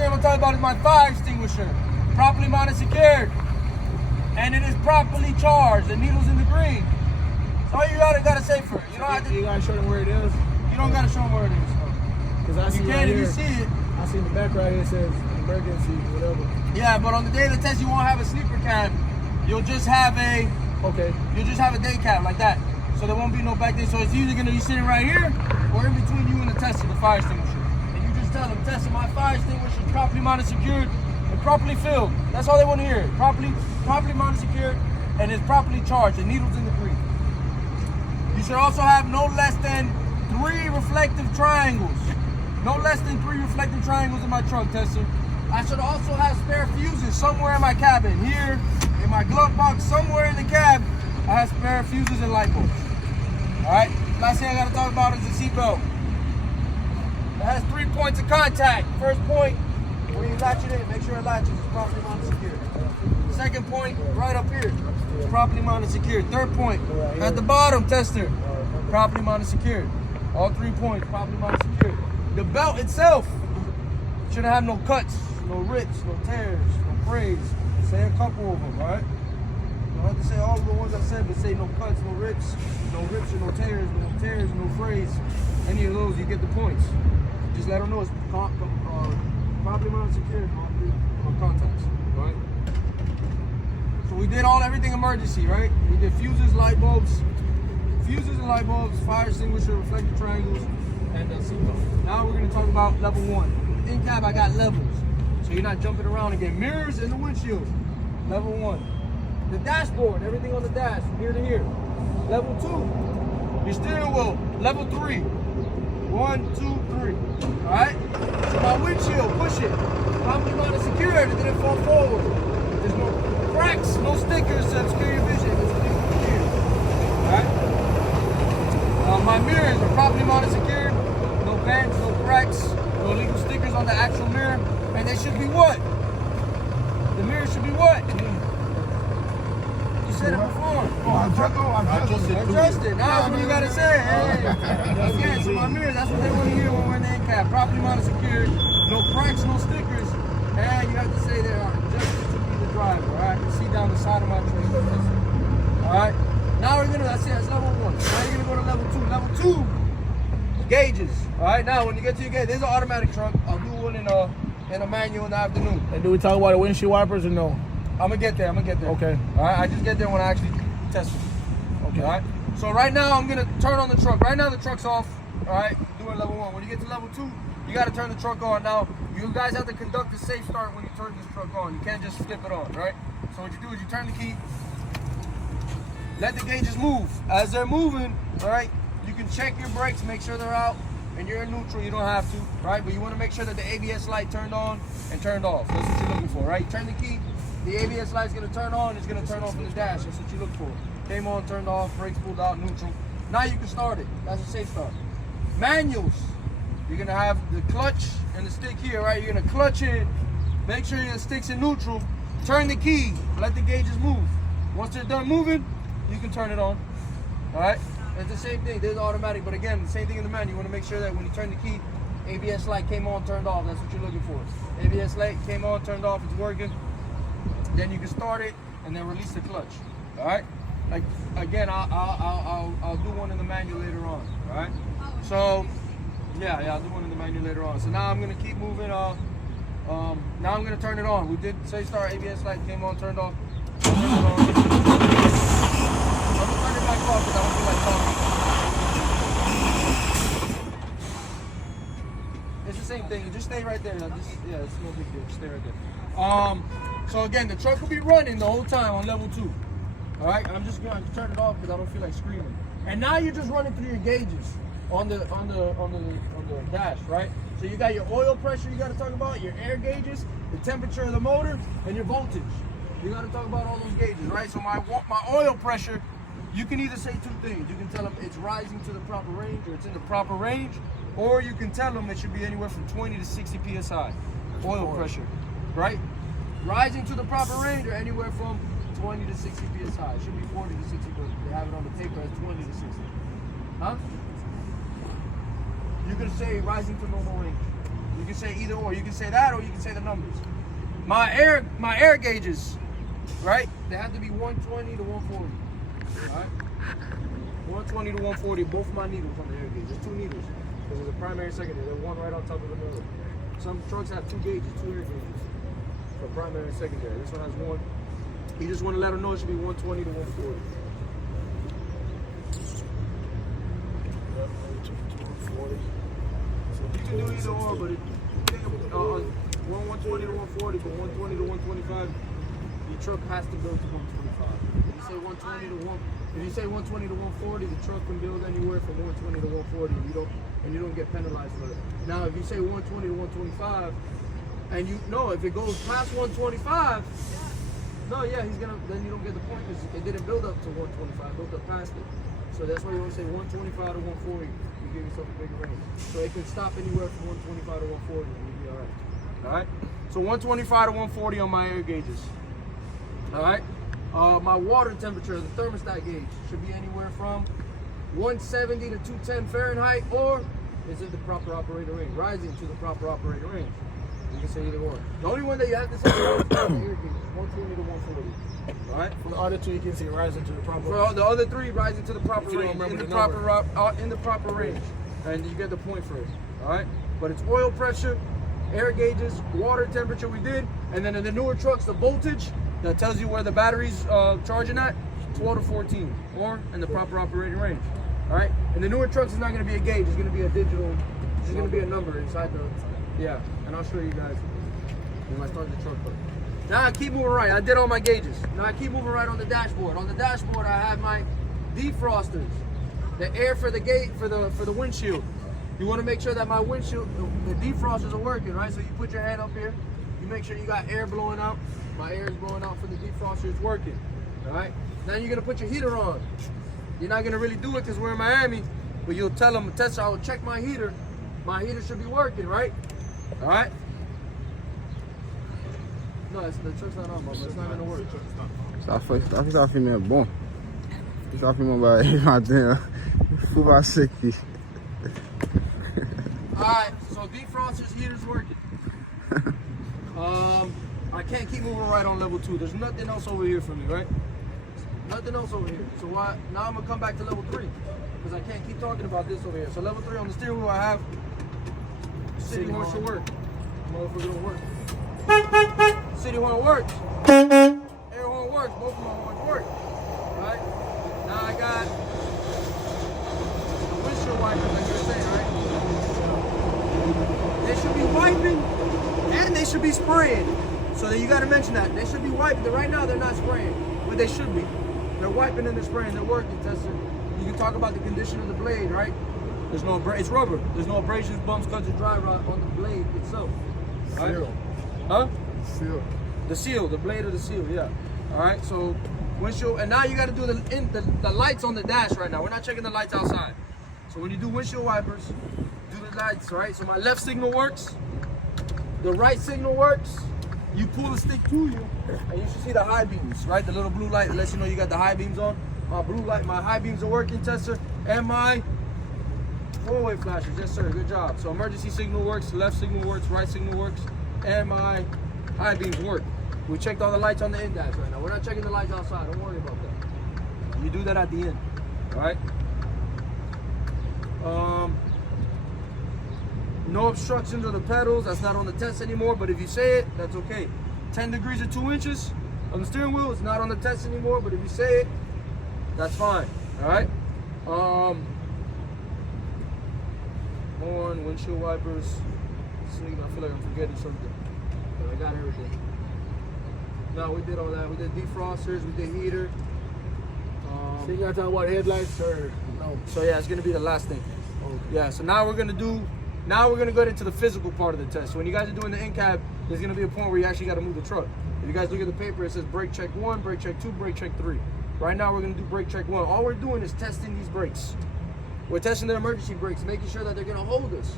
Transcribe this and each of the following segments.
thing I'm gonna talk about is my fire extinguisher. Properly mounted, secured. And it is properly charged. The needle's in the green. So all you gotta say for it. You know, you gotta show them where it is. You don't gotta show them where it is. Because I see you right can here, if you see it. I see in the back right here it says emergency, whatever. Yeah, but on the day of the test, you won't have a sleeper cab. You'll just have a day cab like that. So there won't be no back there. So it's either gonna be sitting right here or in between you and the tester, the fire extinguisher. And you just tell them, Tester, my fire extinguisher is properly mounted, secured, and properly filled. That's all they want to hear. Properly mounted, secured, and it's properly charged. The needle's in the green. You should also have no less than 3 reflective triangles. No less than 3 reflective triangles in my trunk, Tester. I should also have spare fuses somewhere in my cabin. Here, in my glove box, somewhere in the cab, I have spare fuses and light bulbs. Alright, last thing I gotta talk about is the seatbelt. It has 3 points of contact. First point, when you latch it in, make sure it latches. It's properly mounted, secured. Second point, right up here, properly mounted, secured. Third point, at the bottom, Tester, properly mounted, secured. All 3 points, properly mounted, secured. The belt itself shouldn't have no cuts, no rips, no tears, no frays. Say a couple of them, alright? You don't have to say all of the ones I said, but say no cuts, no rips and no tears, no frays. Any of those, you get the points. Just let them know it's properly mounted, secured, on contacts, right? So we did everything emergency, right? We did fuses, light bulbs, fire extinguisher, reflective triangles, and seatbelt. Now we're gonna talk about level 1. In cab, I got levels, so you're not jumping around again. Mirrors in the windshield, level 1. The dashboard, everything on the dash, from here to here. Level 2. Your steering wheel, level 3. 1, 2, 3. All right. So my windshield, push it. Properly mounted, secured. It didn't fall forward. There's no cracks, no stickers to obscure your vision. It's clear. All right. My mirrors are properly mounted, secured. No bends, no cracks, no illegal stickers on the actual mirror, and they should be what? The mirror should be what? You said it before. Adjusted. Now that's what you gotta say. Hey. Again, so my mirrors, that's what they want to hear when we're in the end cap. Properly mounted, secured. No cracks, no stickers. And you have to say they are adjusted to be the driver. Alright, I can see down the side of my trailer. Alright. Now we're gonna, that's level 1. Now you're gonna go to level 2. Level 2, gauges. Alright, now when you get to your gauge, there's an automatic trunk. I'll do one in a manual in the afternoon. And do we talk about the windshield wipers or no? I'm gonna get there. Okay. Alright, I just get there when I actually test it. Okay. Alright. So right now I'm gonna turn on the truck. Right now the truck's off. Alright, doing level 1. When you get to level 2, you gotta turn the truck on. Now, you guys have to conduct a safe start when you turn this truck on. You can't just flip it on, right? So what you do is you turn the key, let the gauges move. As they're moving, alright, you can check your brakes, make sure they're out, and you're in neutral, you don't have to, right? But you wanna make sure that the ABS light turned on and turned off. That's what you're looking for, right? You turn the key, the ABS light's gonna turn on, it's gonna turn off in the dash. That's what you look for. Came on, turned off, brakes pulled out, neutral. Now you can start it. That's a safe start. Manuals. You're gonna have the clutch and the stick here, right? You're gonna clutch in, make sure your stick's in neutral, turn the key, let the gauges move. Once they're done moving, you can turn it on. Alright? It's the same thing, there's automatic, but again, the same thing in the manual. You wanna make sure that when you turn the key, ABS light came on, turned off. That's what you're looking for. ABS light came on, turned off, it's working. Then you can start it and then release the clutch. Alright? Like again, I'll do one in the manual later on. Alright? So yeah, I'll do one in the manual later on. So now I'm gonna keep moving. Now I'm gonna turn it on. We did say start, ABS light came on, turned off. Turn it on. I'm gonna turn it back off because I don't feel like talking. It's the same thing. Just stay right there. Yeah, it's no big deal. Just stay right there. So again, the truck will be running the whole time on level 2. All right, I'm just going to turn it off because I don't feel like screaming. And now you're just running through your gauges on the dash, right? So you got your oil pressure you got to talk about, your air gauges, the temperature of the motor, and your voltage. You got to talk about all those gauges, right? So my oil pressure, you can either say 2 things. You can tell them it's rising to the proper range or it's in the proper range, or you can tell them it should be anywhere from 20 to 60 psi oil pressure, right? Rising to the proper range or anywhere from 20 to 60 psi. It should be 40 to 60, but they have it on the paper as 20 to 60. Huh? You can say rising to normal range. You can say either or. You can say that or you can say the numbers. My air gauges, right? They have to be 120 to 140. All right? 120 to 140, both of my needles on the air gauge. There's two needles. There's a primary and secondary. There's one right on top of another. Some trucks have two gauges, two air gauges for primary and secondary. This one has one. You just want to let them know it should be 120 to 140. You can do either or, but 120 to 140, but 120 to 125, your truck has to build to 125. If you say 120 to 140, the truck can build anywhere from 120 to 140, and you don't get penalized for it. Now, if you say 120 to 125, and if it goes past 125, then you don't get the point because it didn't build up to 125, built up past it. So that's why you always say 125 to 140. You give yourself a bigger range. So it can stop anywhere from 125 to 140 and you'll be all right. All right. So 125 to 140 on my air gauges. All right. My water temperature, the thermostat gauge, should be anywhere from 170 to 210 Fahrenheit, or is it the proper operator range? Rising to the proper operator range. You can say either or. The only one that you have to say is the air gauge, 120 to 140. All right. For the other two, you can say rising to the proper. For the other three, rising to the proper range, in the proper range, and you get the point for it. All right. But it's oil pressure, air gauges, water temperature we did, and then in the newer trucks, the voltage that tells you where the battery's charging at, 12 to 14, or in the proper operating range. All right. In the newer trucks, it's not going to be a gauge. It's going to be a digital. It's going to be a number inside the. Yeah. And I'll show you guys when I start the truck up. Now I keep moving right. I did all my gauges. Now I keep moving right on the dashboard. On the dashboard, I have my defrosters, the air for the gate for the windshield. You want to make sure that my windshield, the defrosters are working, right? So you put your hand up here. You make sure you got air blowing out. My air is blowing out for the defroster. It's working. All right. Now you're gonna put your heater on. You're not gonna really do it because we're in Miami, but you'll tell them, Tessa, I will check my heater. My heater should be working, right? All right. No, the truck's not on, but it's not gonna work. Ça finit bon. Ça finit matin. Faut pas séquer. Alright, so defroster's heater's working. I can't keep moving right on level 2. There's nothing else over here for me, right? Nothing else over here. So now I'm gonna come back to level 3 because I can't keep talking about this over here. So level 3 on the steering wheel, I have city horn should work. Motherfucker don't work. City horn works. Air horn works. Both of my horns work. Right? Now I got the windshield wipers, like you were saying, right? They should be wiping and they should be spraying. So then you got to mention that. They should be wiping. Right now they're not spraying, but they should be. They're wiping and they're spraying. They're working. You can talk about the condition of the blade, right? There's no it's rubber. There's no abrasions, bumps, cuts, or dry rot on the blade itself. Right? Seal. Huh? Seal. The seal, the blade of the seal, yeah. All right, so windshield, and now you got to do the lights on the dash right now. We're not checking the lights outside. So when you do windshield wipers, do the lights, right? So my left signal works, the right signal works. You pull the stick to you, and you should see the high beams, right? The little blue light lets you know you got the high beams on. My blue light, my high beams are working, Tester, and my four-way flashers. Yes, sir. Good job. So emergency signal works, left signal works, right signal works, and my high beams work. We checked all the lights on the in dash right now. We're not checking the lights outside. Don't worry about that. You do that at the end. All right. No obstructions of the pedals. That's not on the test anymore. But if you say it, that's okay. 10 degrees or 2 inches on the steering wheel. It's not on the test anymore. But if you say it, that's fine. All right. Horn, windshield wipers. See, I feel like I'm forgetting something. But I got everything. No, we did all that. We did defrosters. We did heater. So you gotta talk about headlights or no? So yeah, it's gonna be the last thing. Okay. Yeah. So now we're gonna go into the physical part of the test. So when you guys are doing the in-cab, there's gonna be a point where you actually gotta move the truck. If you guys look at the paper, it says brake check 1, brake check 2, brake check 3. Right now we're gonna do brake check 1. All we're doing is testing these brakes. We're testing the emergency brakes, making sure that they're gonna hold us.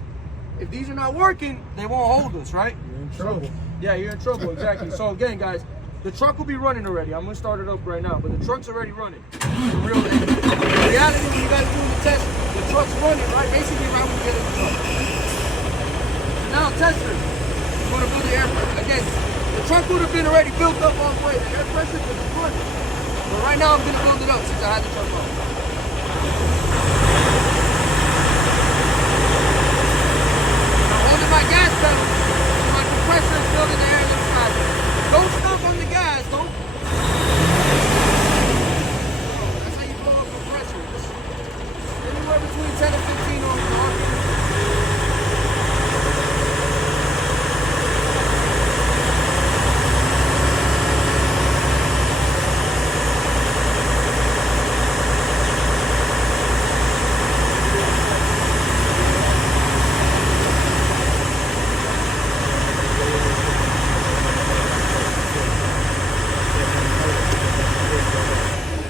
If these are not working, they won't hold us, right? You're in trouble. Yeah, you're in trouble, exactly. So again, guys, the truck will be running already. I'm gonna start it up right now, but the truck's already running. The reality, when you guys doing the test, the truck's running, right? Basically, right when you get in the truck. now tester, I'm gonna build the air pressure. Again, the truck would have been already built up all the way. The air pressure to the front. But right now I'm gonna build it up since I had the truck on. I'm holding my gas pedal. My compressor is building the air a little faster. Don't stop on the gas, don't. That's how you blow up compressor. Just anywhere between 10 and 15 on the RPM.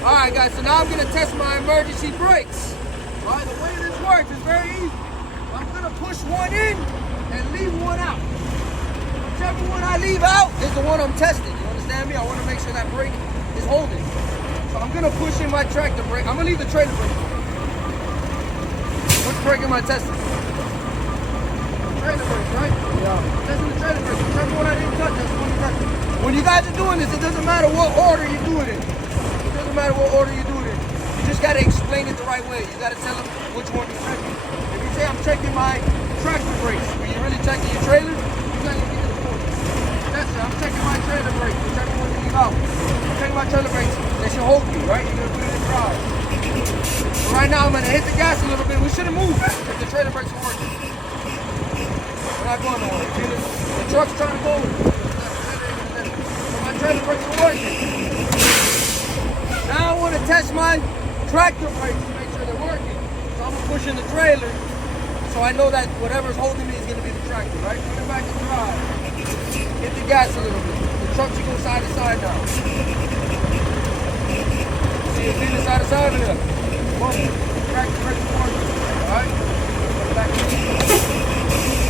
Alright guys, so now I'm gonna test my emergency brakes. Alright, the way this works is very easy. I'm gonna push one in and leave one out. Whichever one I leave out is the one I'm testing. You understand me? I wanna make sure that brake is holding. So I'm gonna push in my tractor brake. I'm gonna leave the trailer brake. Which brake am I testing? Trailer brake, right? Yeah. Testing the trailer brake. Whichever one I didn't touch, that's the one you're testing. When you guys are doing this, it doesn't matter what order you do it in. No matter what order you do it in. You just gotta explain it the right way. You gotta tell them which one you're checking. If you say I'm checking my tractor brakes, but you're really checking your trailer, you're not gonna get to the point. That's it. I'm checking my trailer brakes, whichever one you leave out. I'm checking my trailer brakes. They should hold you, right? You're gonna put it in drive. So right now I'm gonna hit the gas a little bit. We shouldn't move if the trailer brakes are working. We're not going nowhere. The truck's trying to go with it. So my trailer brakes are working. Now I want to test my tractor brakes to make sure they're working. So I'm going to push in the trailer so I know that whatever's holding me is going to be the tractor, right? Put it back in drive. Hit the gas a little bit. The truck should go side to side now. See it feeling side to side of there. Boom. Tractor brakes are working. Alright?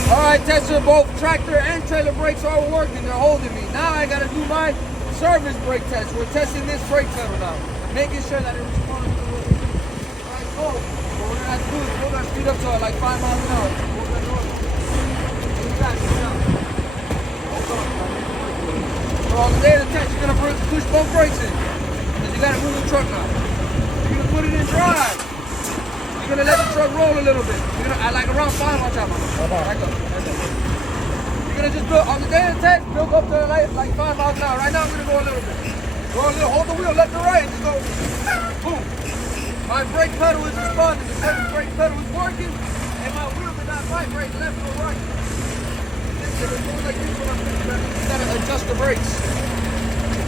Alright, tester, both tractor and trailer brakes are working. They're holding me. Now I got to do my service brake test. We're testing this brake pedal now, making sure that it responds to what we do. Alright, so what we're gonna have to do is we're gonna speed up to like 5 miles an hour. We're gonna do it. You guys, sit down. Hold on. So on the day of the test, you're gonna push both brakes in, because you gotta move the truck now. You're gonna put it in drive. You're gonna let the truck roll a little bit. You're gonna like around 5 on top of it. Back up. You're gonna just build on the day of the test, build up to like 5 miles an hour. Right now I'm gonna go a little bit. Go a little, hold the wheel left to right, just go boom. My brake pedal is responding, the second brake pedal is working, and my wheel did not vibrate left or right. This is going like this when I'm thinking about it. You gotta adjust the brakes.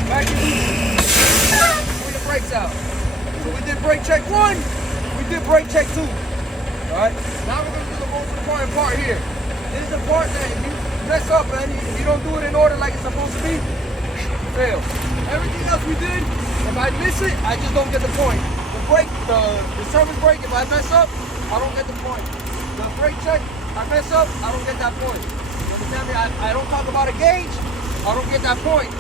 Back in pull the brakes out. So we did brake check 1, we did brake check 2. Alright? Now we're gonna do the most important part here. This is the part that if you mess up and if you don't do it in order like it's supposed to be, fail. Everything else we did, if I miss it, I just don't get the point. The brake, the service brake, if I mess up, I don't get the point. The brake check, I mess up, I don't get that point. You understand me? I don't talk about a gauge, I don't get that point.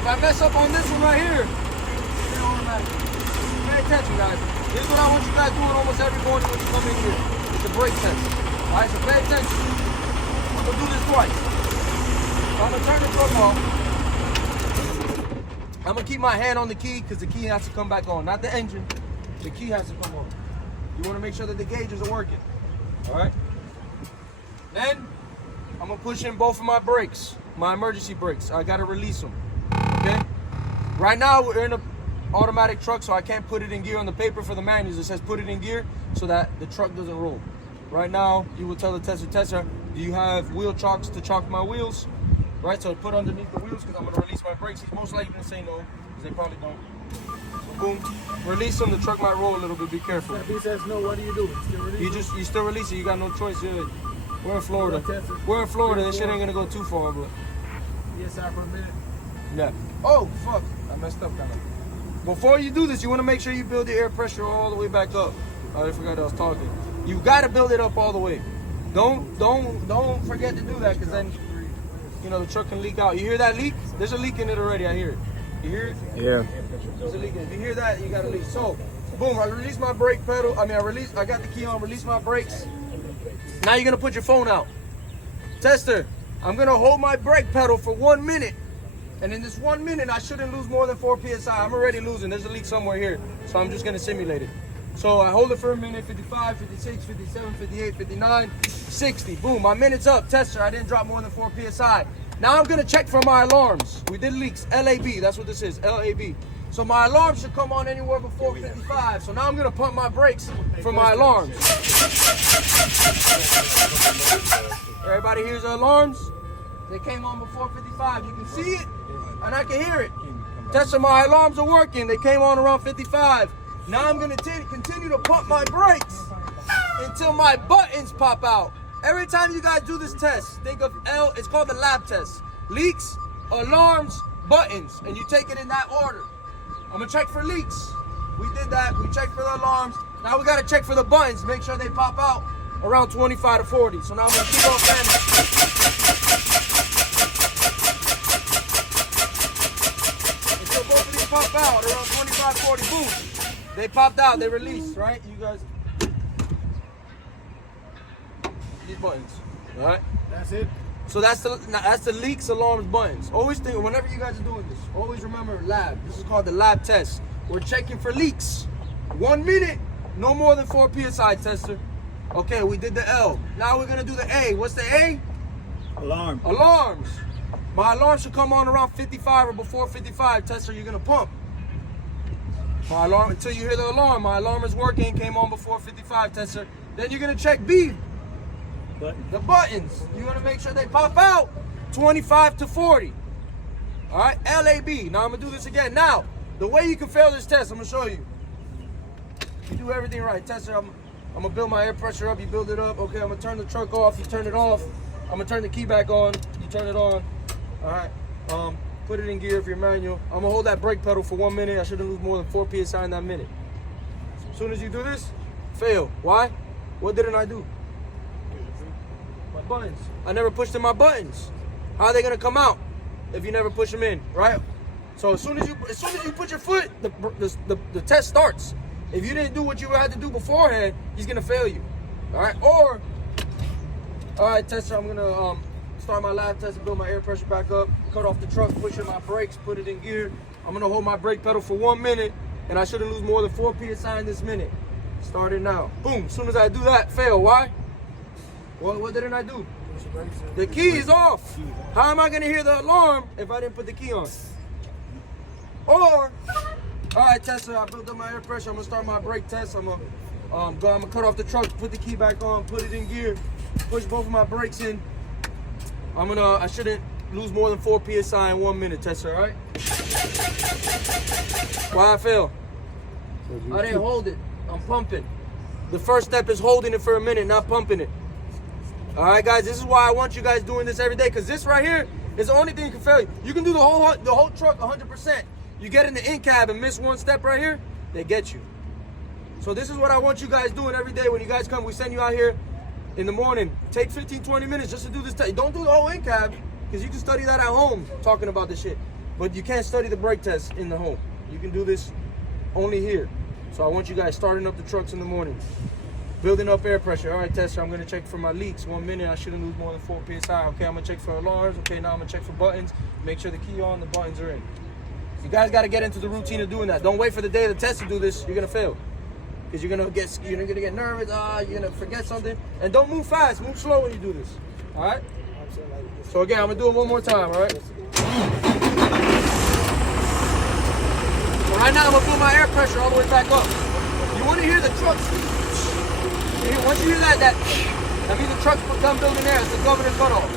If I mess up on this one right here, it's automatic. Pay attention, guys. Here's what I want you guys doing almost every morning when you come in here. It's the brake test. Alright, so pay attention. I'm gonna do this twice. So I'm gonna turn the truck off. I'm gonna keep my hand on the key because the key has to come back on. Not the engine, the key has to come on. You wanna make sure that the gauges are working. Alright? Then, I'm gonna push in both of my brakes, my emergency brakes. I gotta release them, okay? Right now, we're in an automatic truck, so I can't put it in gear on the paper for the manuals. It says put it in gear so that the truck doesn't roll. Right now, you will tell the tester, do you have wheel chocks to chalk my wheels? Right, so put underneath the wheels because I'm gonna release my brakes. He's most likely gonna say no, because they probably don't. So boom, release them, the truck might roll a little bit, be careful. If he says no, what do you do? You still release it, you got no choice. We're in Florida. We're in Florida, this shit ain't gonna go too far, but. Yes, sir, for a minute. Yeah. Oh, fuck, I messed up kinda. Before you do this, you wanna make sure you build the air pressure all the way back up. I forgot I was talking. You gotta build it up all the way. Don't forget to do that, because then, you know, the truck can leak out. You hear that leak? There's a leak in it already, I hear it. You hear it? Yeah. There's a leak in it. If you hear that, you got a leak. So, boom, I release my brake pedal. I got the key on, release my brakes. Now you're gonna put your phone out. Tester, I'm gonna hold my brake pedal for 1 minute. And in this 1 minute, I shouldn't lose more than 4 PSI. I'm already losing. There's a leak somewhere here. So I'm just gonna simulate it. So I hold it for a minute, 55, 56, 57, 58, 59, 60. Boom, my minute's up. Tester, I didn't drop more than 4 PSI. Now I'm gonna check for my alarms. We did leaks, LAB, that's what this is, LAB. So my alarm should come on anywhere before 55. So now I'm gonna pump my brakes for my alarms. Everybody hears the alarms? They came on before 55. You can see it, and I can hear it. Tester, my alarms are working. They came on around 55. Now I'm gonna continue to pump my brakes until my buttons pop out. Every time you guys do this test, think of L, it's called the lab test. Leaks, alarms, buttons, and you take it in that order. I'm gonna check for leaks. We did that, we checked for the alarms. Now we gotta check for the buttons, make sure they pop out around 25 to 40. So now I'm gonna keep on fanning. Until both of these pop out around 25, 40, boom. They popped out, they released, right? You guys, these buttons, all right? That's it. So that's the leaks, alarms, buttons. Always think, whenever you guys are doing this, always remember lab. This is called the lab test. We're checking for leaks. 1 minute, no more than 4 PSI, Tester. Okay, we did the L. Now we're gonna do the A. What's the A? Alarm. Alarms. My alarm should come on around 55 or before 55, Tester, you're gonna pump. My alarm, until you hear the alarm, my alarm is working, came on before 55, Tester. Then you're gonna check B. The buttons, you're gonna make sure they pop out 25 to 40. All right, LAB. Now I'm gonna do this again. Now, the way you can fail this test, I'm gonna show you. You do everything right. Tester, I'm gonna build my air pressure up, you build it up. Okay, I'm gonna turn the truck off, you turn it off. I'm gonna turn the key back on, you turn it on. All right, put it in gear if you're manual. I'm gonna hold that brake pedal for 1 minute. I shouldn't lose more than 4 PSI in that minute. As soon as you do this, fail. Why? What didn't I do? My buttons. I never pushed in my buttons. How are they gonna come out if you never push them in, right? So as soon as you put your foot, the test starts. If you didn't do what you had to do beforehand, he's gonna fail you. All right, or all right, Tester, I'm gonna start my lab test and build my air pressure back up, cut off the truck, push in my brakes, put it in gear. I'm gonna hold my brake pedal for 1 minute, and I shouldn't lose more than 4 PSI in this minute. Start it now. Boom, as soon as I do that, fail. Why? Well, what didn't I do? The key is off. How am I gonna hear the alarm if I didn't put the key on? Or, all right, Tester, I built up my air pressure. I'm gonna start my brake test. I'm gonna cut off the truck, put the key back on, put it in gear, push both of my brakes in. I shouldn't lose more than 4 PSI in 1 minute, Tester, all right? Why I fail? I didn't hold it, I'm pumping. The first step is holding it for a minute, not pumping it. All right, guys, this is why I want you guys doing this every day, because this right here is the only thing you can fail. You can do the whole truck 100%. You get in the in cab and miss one step right here, they get you. So this is what I want you guys doing every day. When you guys come, we send you out here in the morning. Take 15, 20 minutes just to do this test. Don't do the whole in cab, because you can study that at home talking about this shit. But you can't study the brake test in the home. You can do this only here. So I want you guys starting up the trucks in the morning. Building up air pressure. All right, Tester, I'm gonna check for my leaks. 1 minute, I shouldn't lose more than 4 PSI. Okay, I'm gonna check for alarms. Okay, now I'm gonna check for buttons. Make sure the key on, the buttons are in. You guys gotta get into the routine of doing that. Don't wait for the day of the test to do this. You're gonna fail. Because you're gonna get nervous, you're gonna forget something. And don't move fast, move slow when you do this. All right? So again, I'm gonna do it one more time, all right? So right now, I'm gonna put my air pressure all the way back up. You wanna hear the truck speed. Once you hear that means the truck's done building air. It's the governor cutoff.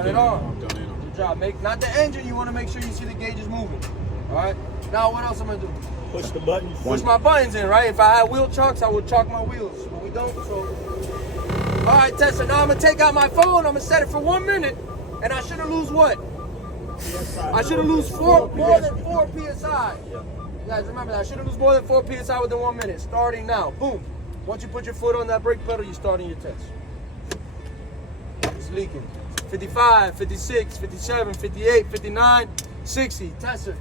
Turn it on. Good job. Not the engine. You want to make sure you see the gauges moving. All right. Now what else am I gonna do? Push the buttons. Push my buttons in, right? If I had wheel chocks, I would chalk my wheels. But we don't, so. All right, Tessa. Now I'm gonna take out my phone. I'm gonna set it for 1 minute, and I shouldn't lose what? I shouldn't lose more than 4 psi. You guys remember that? I shouldn't lose more than 4 psi within 1 minute. Starting now. Boom. Once you put your foot on that brake pedal, you're starting your test. It's leaking. 55, 56, 57, 58, 59, 60. Tester.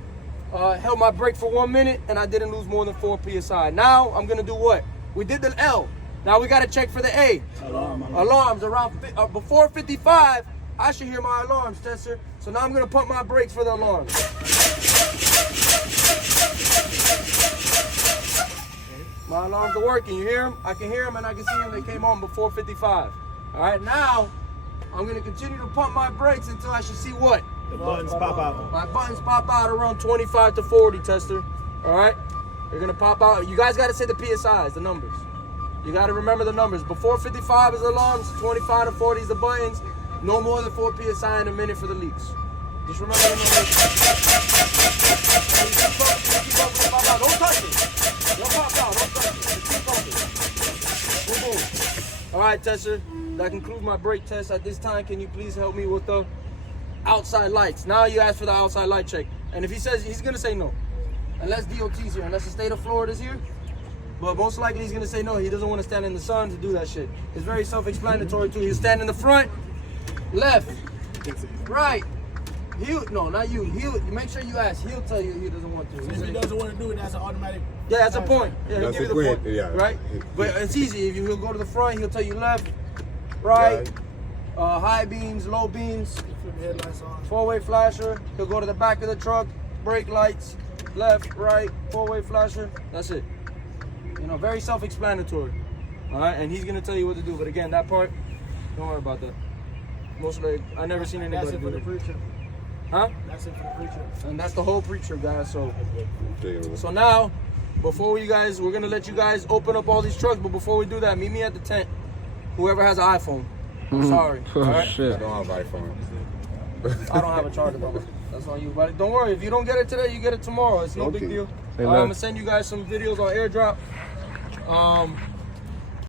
Held my brake for 1 minute and I didn't lose more than 4 psi. Now I'm gonna do what? We did the L. Now we gotta check for the A. Alarms around before 55. I should hear my alarms, Tester. So now I'm gonna pump my brakes for the alarms. My alarms are working. You hear them? I can hear them and I can see them. They came on before 55. All right, now I'm gonna continue to pump my brakes until I should see what? The buttons pop out. My buttons pop out around 25 to 40, Tester. All right? They're gonna pop out. You guys gotta say the PSIs, the numbers. You gotta remember the numbers. Before 55 is the alarms, 25 to 40 is the buttons. No more than 4 PSI in a minute for the leaks. Just remember the numbers. Keep up, pop out. Don't touch it. Don't pop out. Don't touch it. Just keep pumping. Boom, boom. All right, Tester. That concludes my brake test. At this time, can you please help me with the outside lights? Now you ask for the outside light check. And if he says, he's gonna say no. Unless DOT's here, unless the state of Florida's here. But most likely he's gonna say no. He doesn't want to stand in the sun to do that shit. It's very self-explanatory too. He'll stand in the front, left, right. No, not you. He'll make sure you ask. He'll tell you he doesn't want to. If he doesn't want to do it, that's an automatic. Yeah, that's a point. Yeah, he'll give you the point. Yeah. Right? But it's easy. If he'll go to the front, he'll tell you left, right, high beams, low beams, four-way flasher. He'll go to the back of the truck, brake lights, left, right, four-way flasher. That's it. You know, very self-explanatory. All right, and he's gonna tell you what to do. But again, that part, don't worry about that. Mostly, I never seen anybody That's it for the preacher. Huh? That's it for the preacher. And that's the whole pre-trip, guys. So now, before you guys, we're gonna let you guys open up all these trucks. But before we do that, meet me at the tent. Whoever has an iPhone. I'm sorry. Oh, all right? shit. I don't have iPhone. I don't have a charger, brother. That's on you, buddy. Don't worry. If you don't get it today, you get it tomorrow. It's no big deal. I'm gonna send you guys some videos on AirDrop.